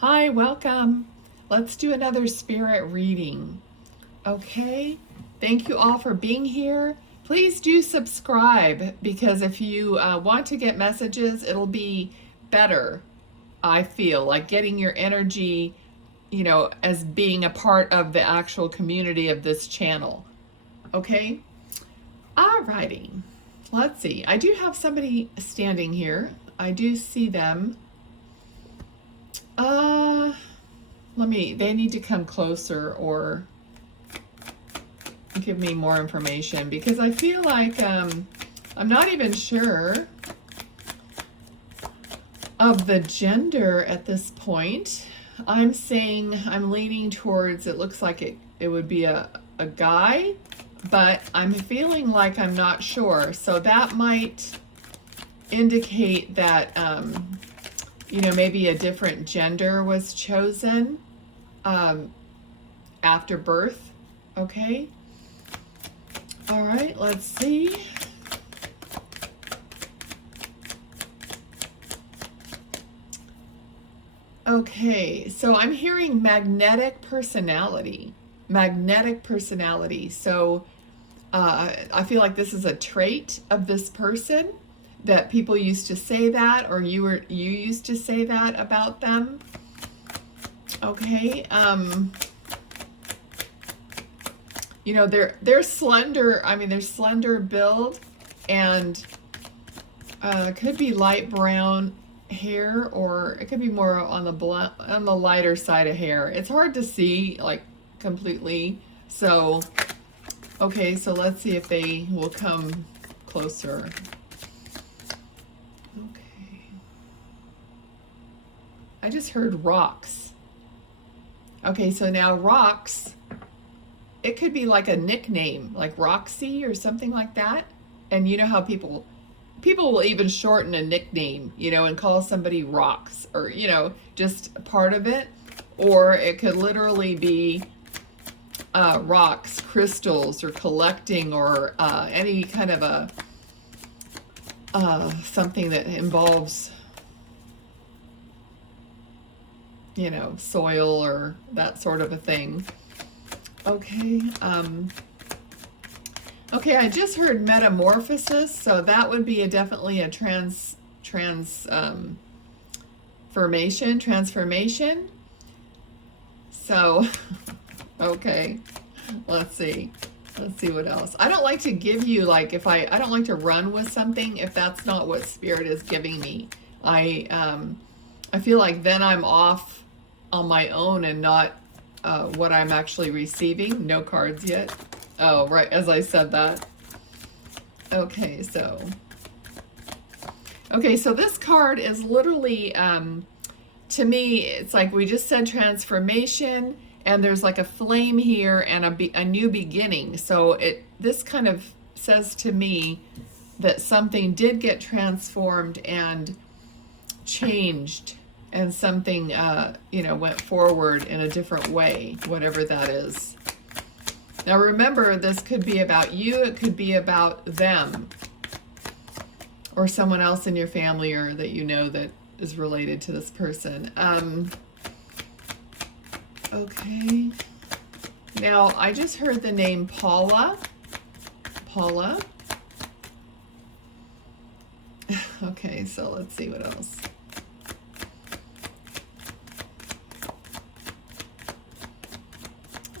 Hi, welcome. Let's do another spirit reading. Okay, thank you all for being here. Please do subscribe because if you want to get messages, it'll be better, I feel, like getting your energy, as being a part of the actual community of this channel. Okay? Alrighty. Let's see. I do have somebody standing here. I do see them. They need to come closer or give me more information because I feel like I'm not even sure of the gender at this point. I'm leaning towards, it looks like it would be a guy, but I'm feeling like I'm not sure. So that might indicate that, maybe a different gender was chosen after birth. Okay. All right, let's see. Okay, so I'm hearing magnetic personality. Magnetic personality. So I feel like this is a trait of this person, that people used to say that, or you used to say that about them. Okay. They're slender. I mean, they're slender build, and could be light brown hair, or it could be more on the lighter side of hair. It's hard to see like completely. So, okay, so let's see if they will come closer. Okay. I just heard rocks. Okay, so now rocks, it could be like a nickname, like Roxy or something like that. And you know how people will even shorten a nickname, and call somebody Rocks, or, just part of it. Or it could literally be rocks, crystals, or collecting, or any kind of something that involves, soil or that sort of a thing. Okay. Okay, I just heard metamorphosis, so that would be definitely a transformation. So, okay, let's see what else. I don't like to give you, like, I don't like to run with something if that's not what Spirit is giving me. I feel like then I'm off on my own and not what I'm actually receiving. No cards yet. Oh, right, as I said that. Okay, so this card is literally, to me, it's like we just said transformation, and there's like a flame here and a new beginning. So this kind of says to me that something did get transformed and changed, and something, went forward in a different way, whatever that is. Now remember, this could be about you, it could be about them, or someone else in your family, or that that is related to this person. Okay. Now, I just heard the name Paula. Paula. Okay, so let's see what else.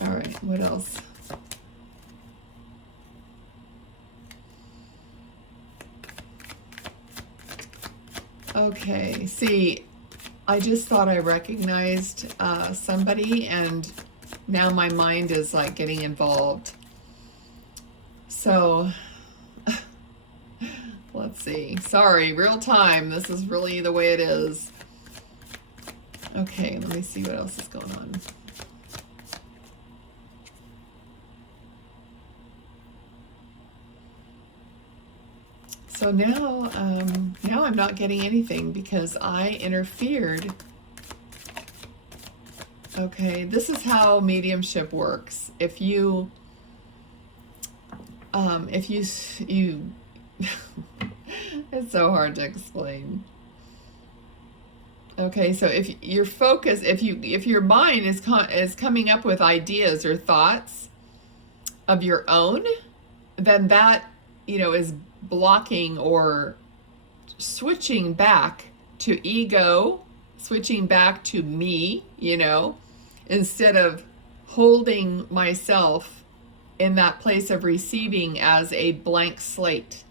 All right, what else? Okay, see, I just thought I recognized somebody, and now my mind is like getting involved. So, let's see. Sorry, real time. This is really the way it is. Okay, let me see what else is going on. So now I'm not getting anything because I interfered. Okay, this is how mediumship works. If you it's so hard to explain. Okay, so if your focus, if your mind is coming up with ideas or thoughts of your own, then that, is blocking or switching back to ego, switching back to me, instead of holding myself in that place of receiving as a blank slate.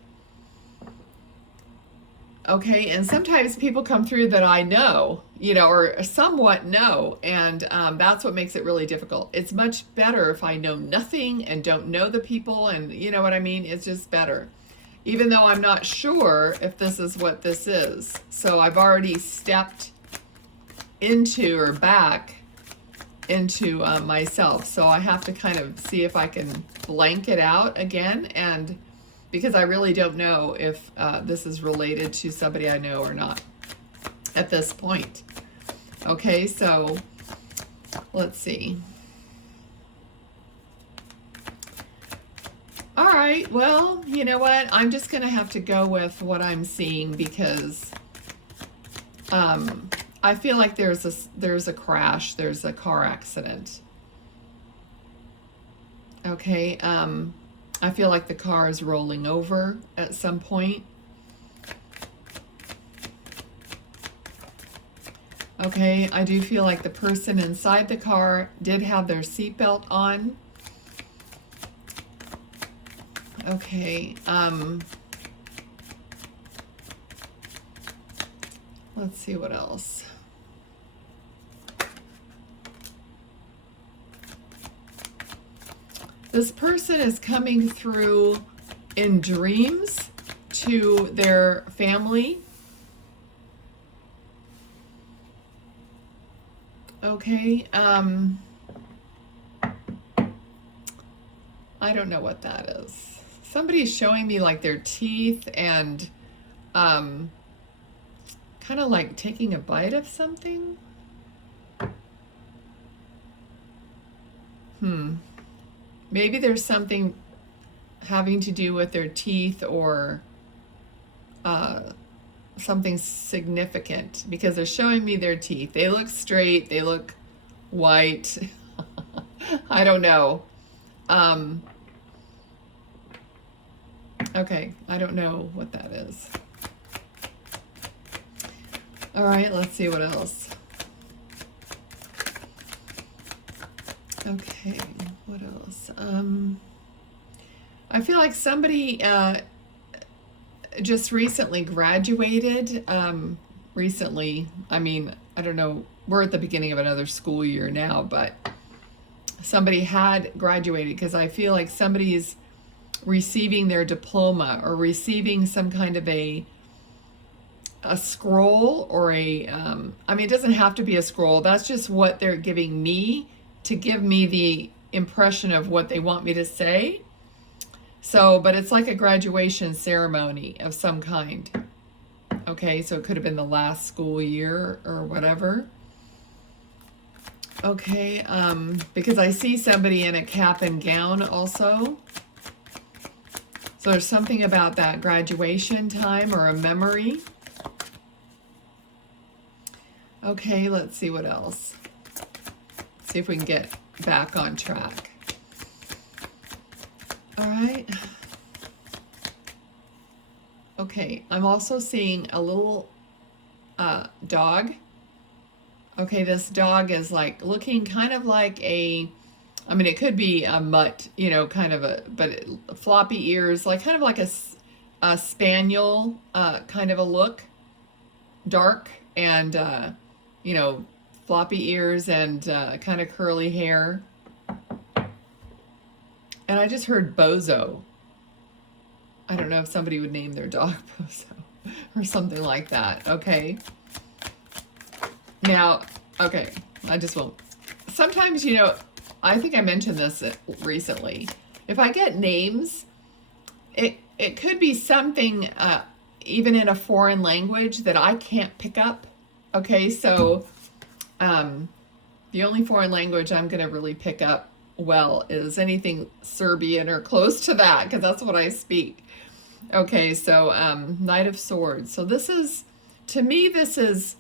Okay, and sometimes people come through that I know, or somewhat know, and that's what makes it really difficult. It's much better if I know nothing and don't know the people, and you know what I mean? It's just better. Even though I'm not sure if this is what this is. So I've already stepped into or back into myself. So I have to kind of see if I can blank it out again, and because I really don't know if this is related to somebody I know or not at this point. Okay, so let's see. All right, well, you know what? I'm just going to have to go with what I'm seeing because I feel like there's a crash, there's a car accident. Okay, I feel like the car is rolling over at some point. Okay, I do feel like the person inside the car did have their seatbelt on. Okay, let's see what else. This person is coming through in dreams to their family. Okay, I don't know what that is. Somebody's showing me like their teeth and kind of like taking a bite of something. Maybe there's something having to do with their teeth or something significant because they're showing me their teeth. They look straight, they look white. I don't know. Okay, I don't know what that is. All right, let's see what else. Okay, what else? I feel like somebody just recently graduated. Recently, I mean, I don't know, we're at the beginning of another school year now, but somebody had graduated because I feel like somebody's receiving their diploma or receiving some kind of a scroll or a, I mean, it doesn't have to be a scroll. That's just what they're giving me to give me the impression of what they want me to say. So, but it's like a graduation ceremony of some kind. Okay, so it could have been the last school year or whatever. Okay, because I see somebody in a cap and gown also. So there's something about that graduation time or a memory. Okay, let's see what else. See if we can get back on track. All right. Okay, I'm also seeing a little dog. Okay, this dog is like looking kind of like a, I mean, it could be a mutt, you know, kind of a, but floppy ears, like kind of like a spaniel kind of a look, dark and, you know, floppy ears and kind of curly hair. And I just heard Bozo. I don't know if somebody would name their dog Bozo or something like that. Okay. Now, okay, I just won't. Sometimes, you know, I think I mentioned this recently. If I get names, it could be something even in a foreign language that I can't pick up. Okay, so the only foreign language I'm going to really pick up well is anything Serbian or close to that, because that's what I speak. Okay, so Knight of Swords. So this is, to me, this is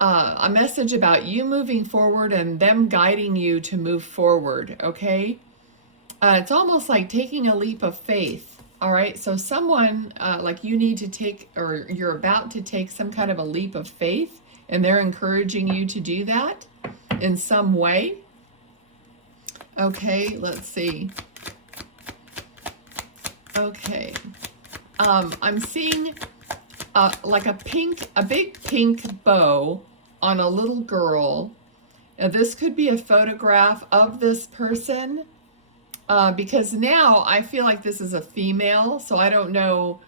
a message about you moving forward and them guiding you to move forward, okay? It's almost like taking a leap of faith, all right? So someone, like you need to take, or you're about to take some kind of a leap of faith, and they're encouraging you to do that in some way. Okay, let's see. Okay. I'm seeing like a big pink bow on a little girl. Now this could be a photograph of this person, because now I feel like this is a female, so I don't know,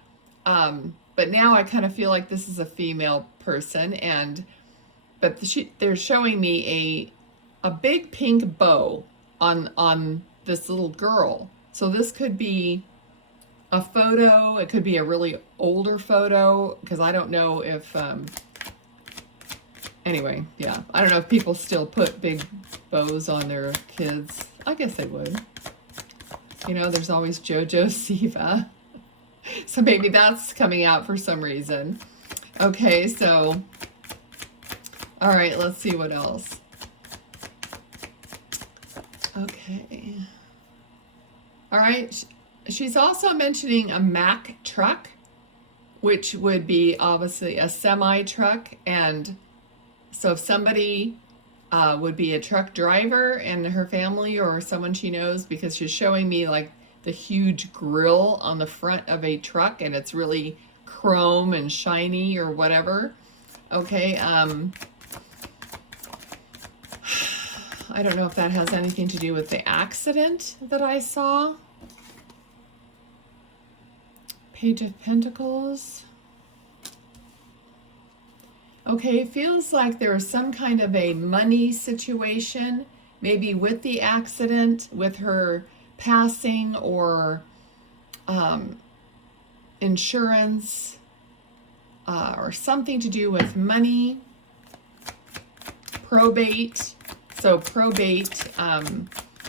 but now I kind of feel like this is a female person, but they're showing me a big pink bow on this little girl. So this could be a photo, it could be a really older photo, because I don't know if, anyway, yeah, I don't know if people still put big bows on their kids. I guess they would. You know, there's always JoJo Siva. So maybe that's coming out for some reason. Okay, so, all right, let's see what else. Okay. All right. She's also mentioning a Mack truck, which would be obviously a semi truck. And so if somebody would be a truck driver and her family or someone she knows, because she's showing me like the huge grill on the front of a truck and it's really chrome and shiny or whatever. Okay. I don't know if that has anything to do with the accident that I saw. Page of Pentacles. Okay, it feels like there is some kind of a money situation, maybe with the accident, with her passing, or insurance, or something to do with money. Probate. So probate,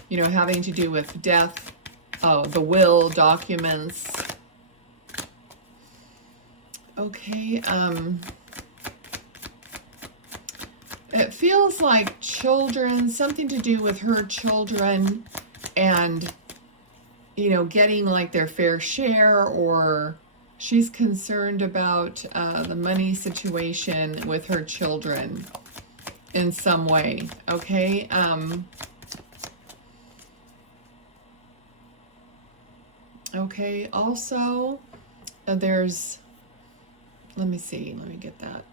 you know, having to do with death, the will, documents. Okay, it feels like children, something to do with her children and, you know, getting like their fair share, or she's concerned about the money situation with her children in some way. Okay. Okay, also there's, let me see, let me get that.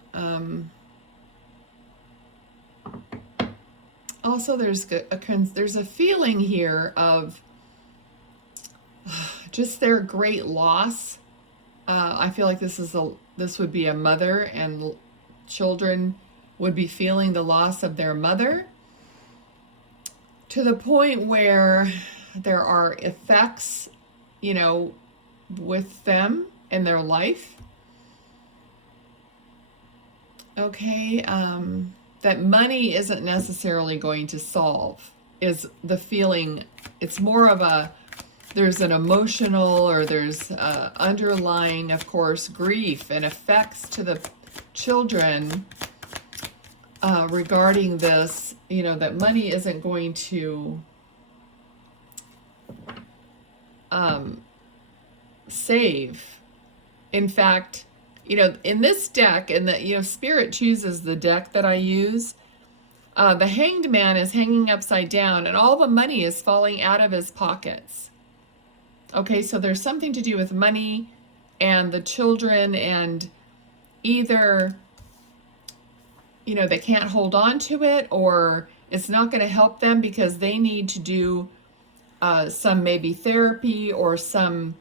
Also there's a feeling here of just their great loss. I feel like this would be a mother, and children would be feeling the loss of their mother, to the point where there are effects, you know, with them in their life. Okay, that money isn't necessarily going to solve, is the feeling. It's more of a, there's an emotional, or there's underlying, of course, grief and effects to the children regarding this, you know, that money isn't going to save. In fact, you know, in this deck, and the, you know, Spirit chooses the deck that I use, the Hanged Man is hanging upside down and all the money is falling out of his pockets. Okay, so there's something to do with money and the children, and either, you know, they can't hold on to it, or it's not going to help them because they need to do some maybe therapy or some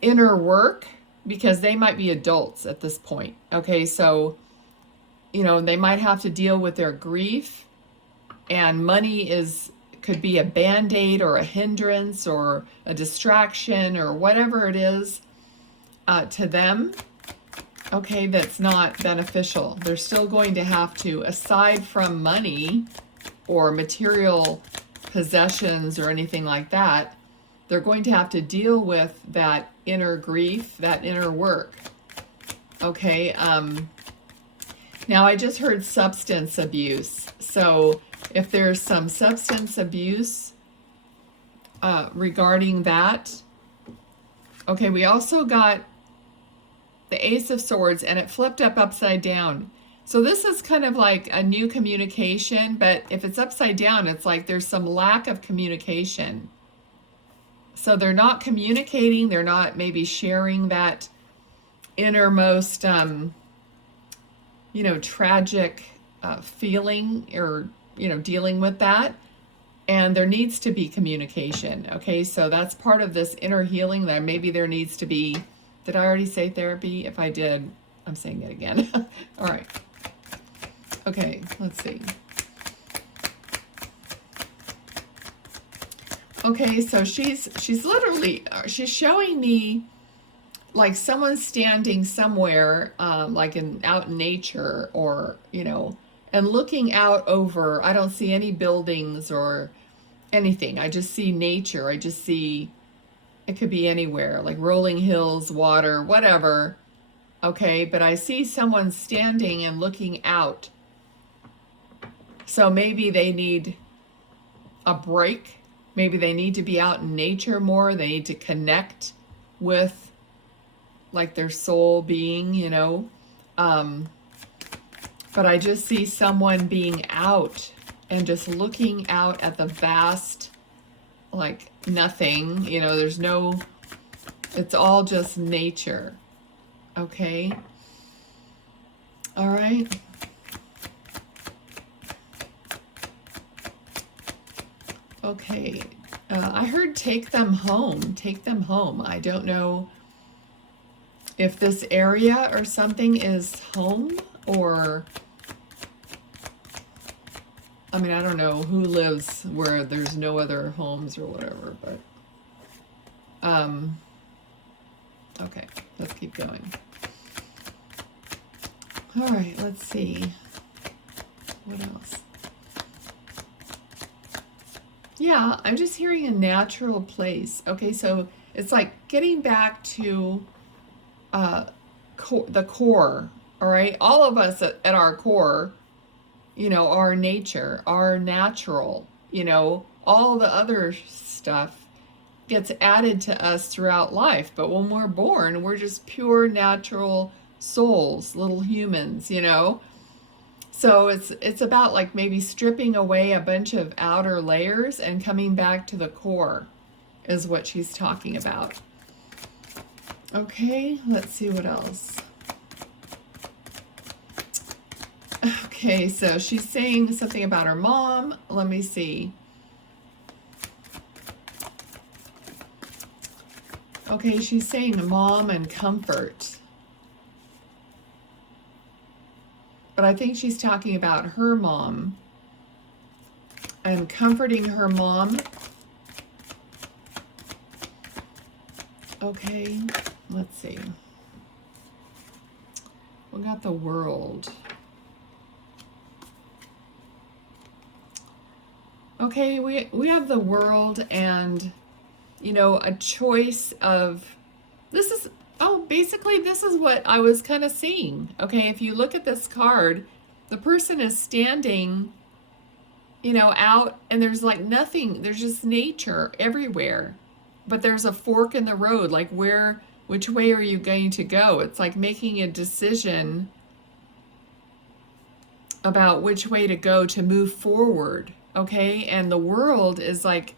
inner work, because they might be adults at this point. Okay, so, you know, they might have to deal with their grief, and money could be a band-aid or a hindrance or a distraction or whatever it is to them. Okay, that's not beneficial. They're still going to have to, aside from money or material possessions or anything like that, they're going to have to deal with that inner grief, that inner work. Okay, Now, I just heard substance abuse. So if there's some substance abuse regarding that. Okay, we also got the Ace of Swords, and it flipped up upside down. So this is kind of like a new communication, but if it's upside down, it's like there's some lack of communication. So they're not communicating, they're not maybe sharing that innermost, tragic feeling, or, dealing with that. And there needs to be communication. Okay, so that's part of this inner healing, that maybe there needs to be, did I already say therapy? If I did, I'm saying it again. All right. Okay, let's see. Okay, so she's literally, she's showing me like someone standing somewhere, like out in nature, or, and looking out over, I don't see any buildings or anything. I just see nature. I just see, it could be anywhere, like rolling hills, water, whatever. Okay, but I see someone standing and looking out. So maybe they need a break. Maybe they need to be out in nature more. They need to connect with like their soul being, But I just see someone being out and just looking out at the vast, like nothing, there's no, it's all just nature. Okay. All right. Okay, I heard take them home, take them home. I don't know if this area or something is home, or, I mean, I don't know who lives where there's no other homes or whatever, but, okay, let's keep going. All right, let's see. What else? Yeah, I'm just hearing a natural place. Okay, so it's like getting back to the core, all right? All of us at our core, our nature, our natural, all the other stuff gets added to us throughout life. But when we're born, we're just pure natural souls, little humans, So it's about like maybe stripping away a bunch of outer layers and coming back to the core is what she's talking about. Okay, let's see what else. Okay, so she's saying something about her mom. Let me see. Okay, she's saying mom and comfort. But I think she's talking about her mom and comforting her mom. Okay, let's see. We got the world. Okay, we have the world, and, a choice of, basically this is what I was kind of seeing. Okay, if you look at this card, the person is standing, out, and there's like nothing, there's just nature everywhere. But there's a fork in the road, like which way are you going to go? It's like making a decision about which way to go to move forward. Okay, and the world is like,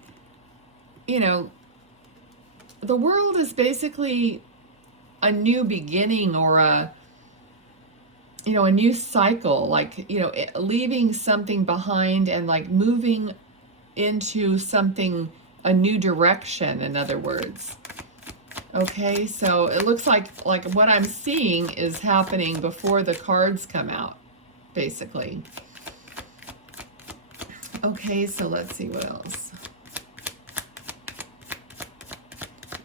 the world is basically a new beginning, or a new cycle, like, leaving something behind and like moving into something, a new direction, in other words. Okay, so it looks like what I'm seeing is happening before the cards come out, basically. Okay, so let's see what else.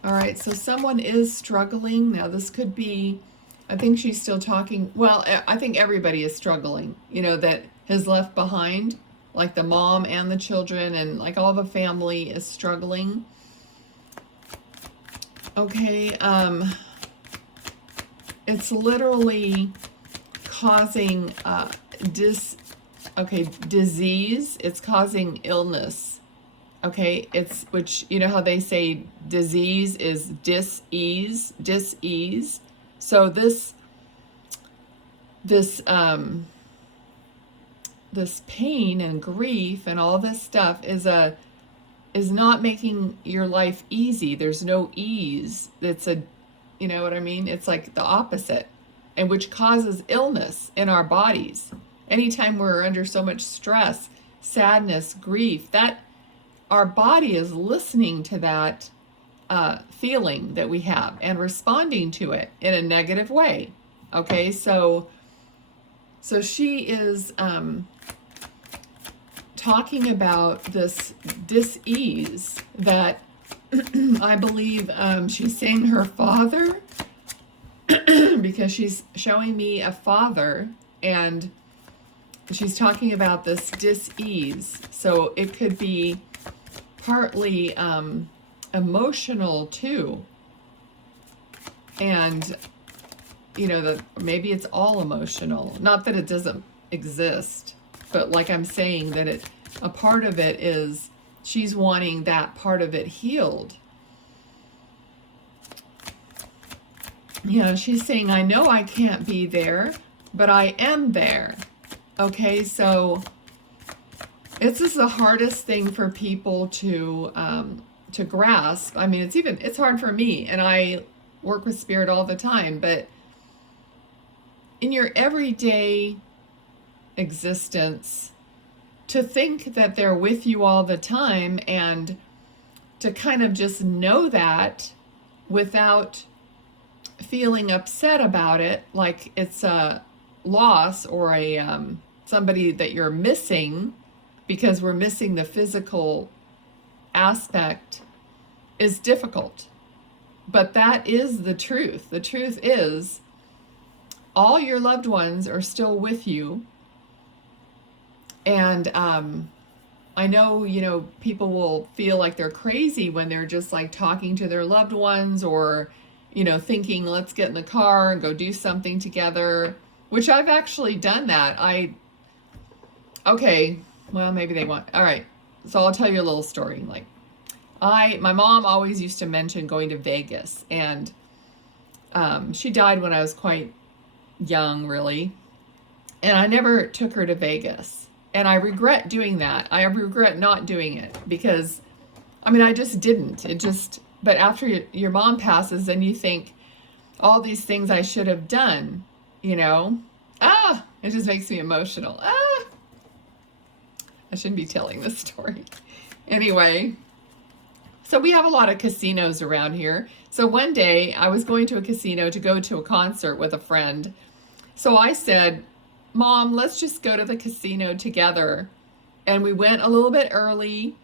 All right, so someone is struggling. Now this could be, I think she's still talking, well, I think everybody is struggling, that has left behind, like the mom and the children, and like all the family is struggling. Okay, it's literally causing disease. It's causing illness. Okay, it's, which, you know how they say disease is dis-ease. So this pain and grief and all this stuff is not making your life easy. There's no ease. It's a, you know what I mean? It's like the opposite, and which causes illness in our bodies. Anytime we're under so much stress, sadness, grief, that our body is listening to that feeling that we have and responding to it in a negative way. Okay, so she is talking about this dis-ease that I believe she's saying her father, because she's showing me a father, and she's talking about this dis-ease. So it could be partly emotional too, and you know, that maybe it's all emotional. Not that it doesn't exist, but like I'm saying, that a part of it is she's wanting that part of it healed. You know, she's saying, I know I can't be there, but I am there. Okay, so this is the hardest thing for people to grasp. I mean, it's hard for me, and I work with spirit all the time, but in your everyday existence, to think that they're with you all the time, and to kind of just know that without feeling upset about it, like it's a loss or a somebody that you're missing, because we're missing the physical aspect, is difficult. But that is the truth. The truth is all your loved ones are still with you. And I know, you know, people will feel like they're crazy when they're just like talking to their loved ones, or, you know, thinking, let's get in the car and go do something together, which I've actually done that. Okay, well, maybe they want, all right. So I'll tell you a little story. Like my mom always used to mention going to Vegas, and she died when I was quite young, really. And I never took her to Vegas. And I regret doing that. I regret not doing it, because, I mean, I just didn't. But after your mom passes, then you think all these things I should have done, you know? It just makes me emotional. I shouldn't be telling this story. Anyway, so we have a lot of casinos around here. So one day I was going to a casino to go to a concert with a friend. So I said, Mom, let's just go to the casino together. And we went a little bit early,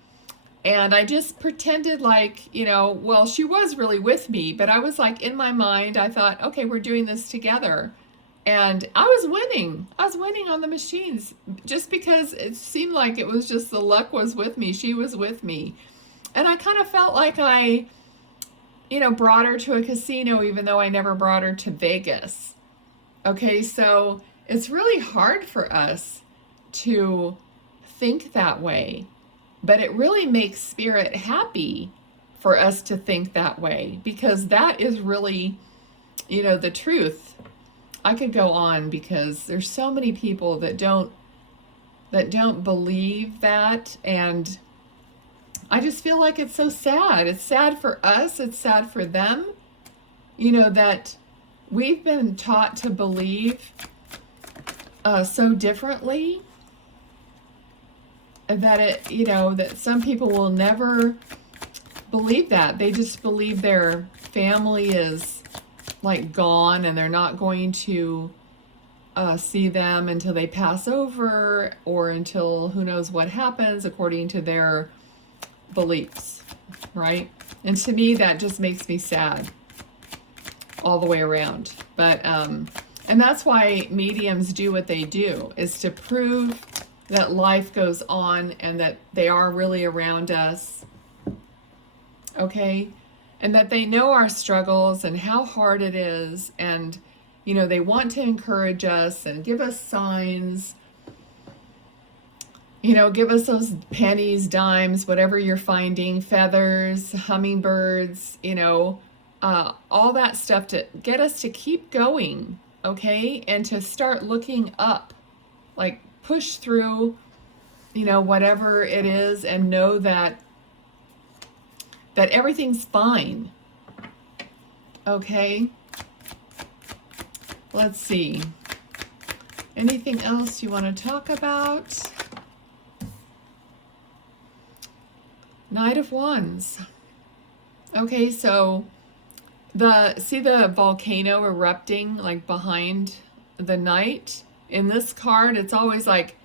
and I just pretended like, you know, well, she was really with me, but I was like, in my mind, I thought, okay, we're doing this together. And I was winning. I was winning on the machines, just because it seemed like it was just the luck was with me. She was with me. And I kind of felt like I, you know, brought her to a casino, even though I never brought her to Vegas. Okay, so it's really hard for us to think that way, but it really makes spirit happy for us to think that way, because that is really, you know, the truth. I could go on, because there's so many people that don't believe that, and I just feel like it's so sad. It's sad for us, it's sad for them, you know, that we've been taught to believe so differently, that it, you know, that some people will never believe that. They just believe their family is like gone, and they're not going to see them until they pass over, or until who knows what happens according to their beliefs, right? And to me, that just makes me sad all the way around. But and that's why mediums do what they do, is to prove that life goes on, and that they are really around us, okay? And that they know our struggles and how hard it is, and You know, they want to encourage us and give us signs. You know, give us those pennies, dimes, whatever you're finding, feathers, hummingbirds, you know, all that stuff to get us to keep going, okay? And to start looking up, like push through, you know, whatever it is, and know that everything's fine, okay? Let's see. Anything else you want to talk about? Knight of Wands. Okay, so see the volcano erupting like behind the knight? In this card, it's always like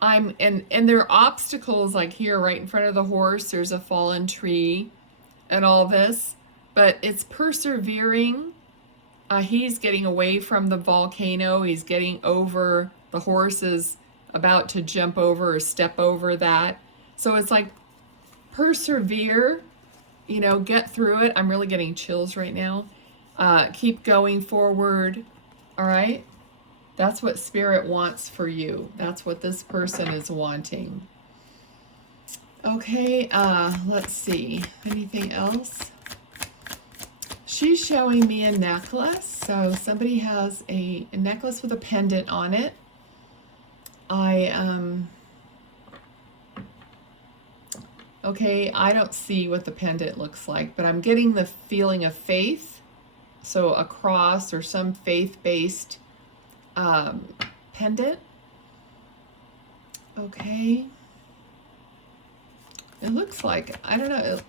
and there are obstacles like here right in front of the horse. There's a fallen tree and all this, but it's persevering. He's getting away from the volcano. He's getting over, the horse is about to jump over or step over that. So it's like persevere, you know, get through it. I'm really getting chills right now. Keep going forward. All right. That's what Spirit wants for you. That's what this person is wanting. Okay. Let's see. Anything else? She's showing me a necklace. So somebody has a necklace with a pendant on it. Okay, I don't see what the pendant looks like, but I'm getting the feeling of faith. So a cross or some faith-based pendant. Okay. It looks like, I don't know,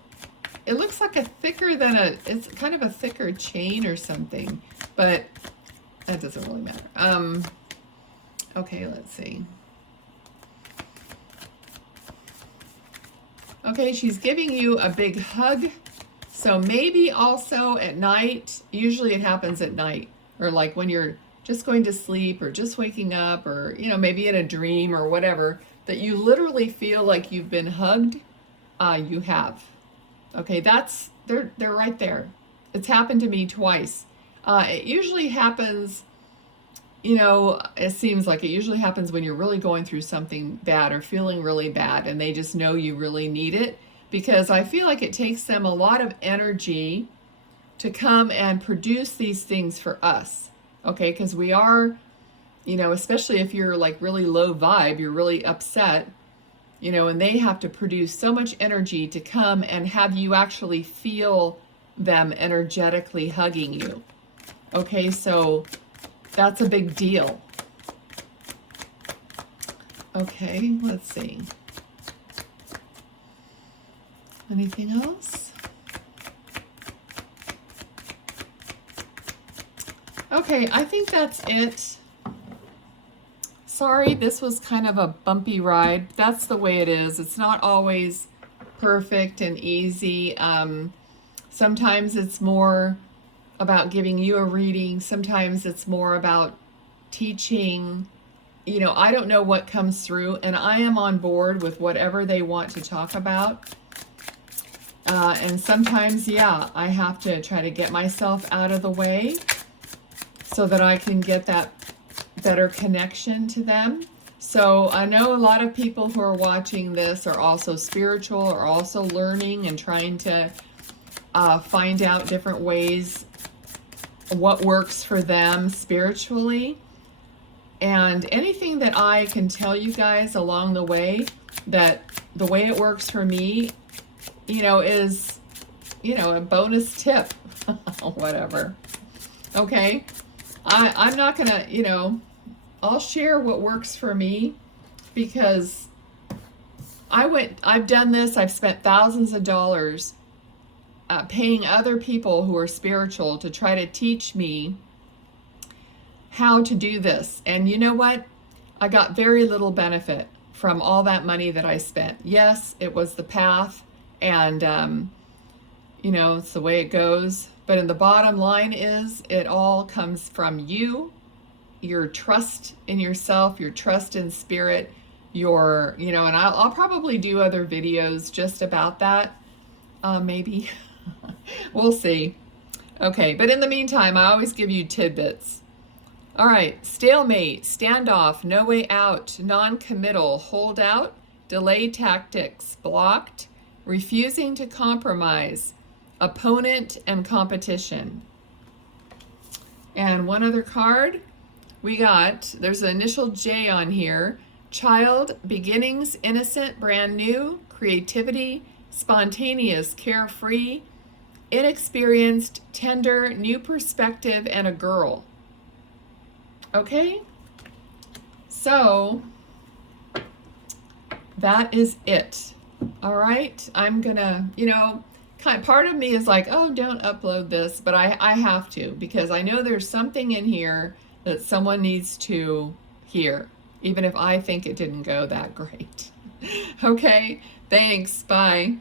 it looks like it's kind of a thicker chain or something, but that doesn't really matter. Okay, let's see. Okay, she's giving you a big hug. So maybe also at night, usually it happens at night, or like when you're just going to sleep or just waking up, or, you know, maybe in a dream or whatever, that you literally feel like you've been hugged. You have. Okay, they're right there. It's happened to me twice. It usually happens, you know, it seems like it usually happens when you're really going through something bad or feeling really bad, and they just know you really need it, because I feel like it takes them a lot of energy to come and produce these things for us. Okay, because we are, you know, especially if you're like really low vibe, you're really upset, you know, and they have to produce so much energy to come and have you actually feel them energetically hugging you. Okay, so that's a big deal. Okay, let's see. Anything else? Okay, I think that's it. Sorry, this was kind of a bumpy ride. That's the way it is. It's not always perfect and easy. Sometimes it's more about giving you a reading. Sometimes it's more about teaching. You know, I don't know what comes through, and I am on board with whatever they want to talk about. And sometimes, yeah, I have to try to get myself out of the way so that I can get that better connection to them. So I know a lot of people who are watching this are also spiritual, are also learning and trying to find out different ways what works for them spiritually. And anything that I can tell you guys along the way, that the way it works for me, you know, is, you know, a bonus tip, whatever. Okay. I'm not gonna, you know, I'll share what works for me, because I've done this. I've spent thousands of dollars paying other people who are spiritual to try to teach me how to do this. And you know what? I got very little benefit from all that money that I spent. Yes, it was the path, and you know, it's the way it goes. But in the bottom line is, it all comes from you, your trust in yourself, your trust in spirit, your, you know, and I'll probably do other videos just about that, maybe. We'll see. Okay, but in the meantime, I always give you tidbits. All right, stalemate, standoff, no way out, non-committal, hold out, delay tactics, blocked, refusing to compromise, opponent and competition. And one other card we got, there's an initial J on here, child, beginnings, innocent, brand new, creativity, spontaneous, carefree, inexperienced, tender, new perspective, and a girl. Okay, so that is it. All right, I'm gonna, part of me is like, oh, don't upload this, but I have to, because I know there's something in here that someone needs to hear, even if I think it didn't go that great. Okay, thanks, bye.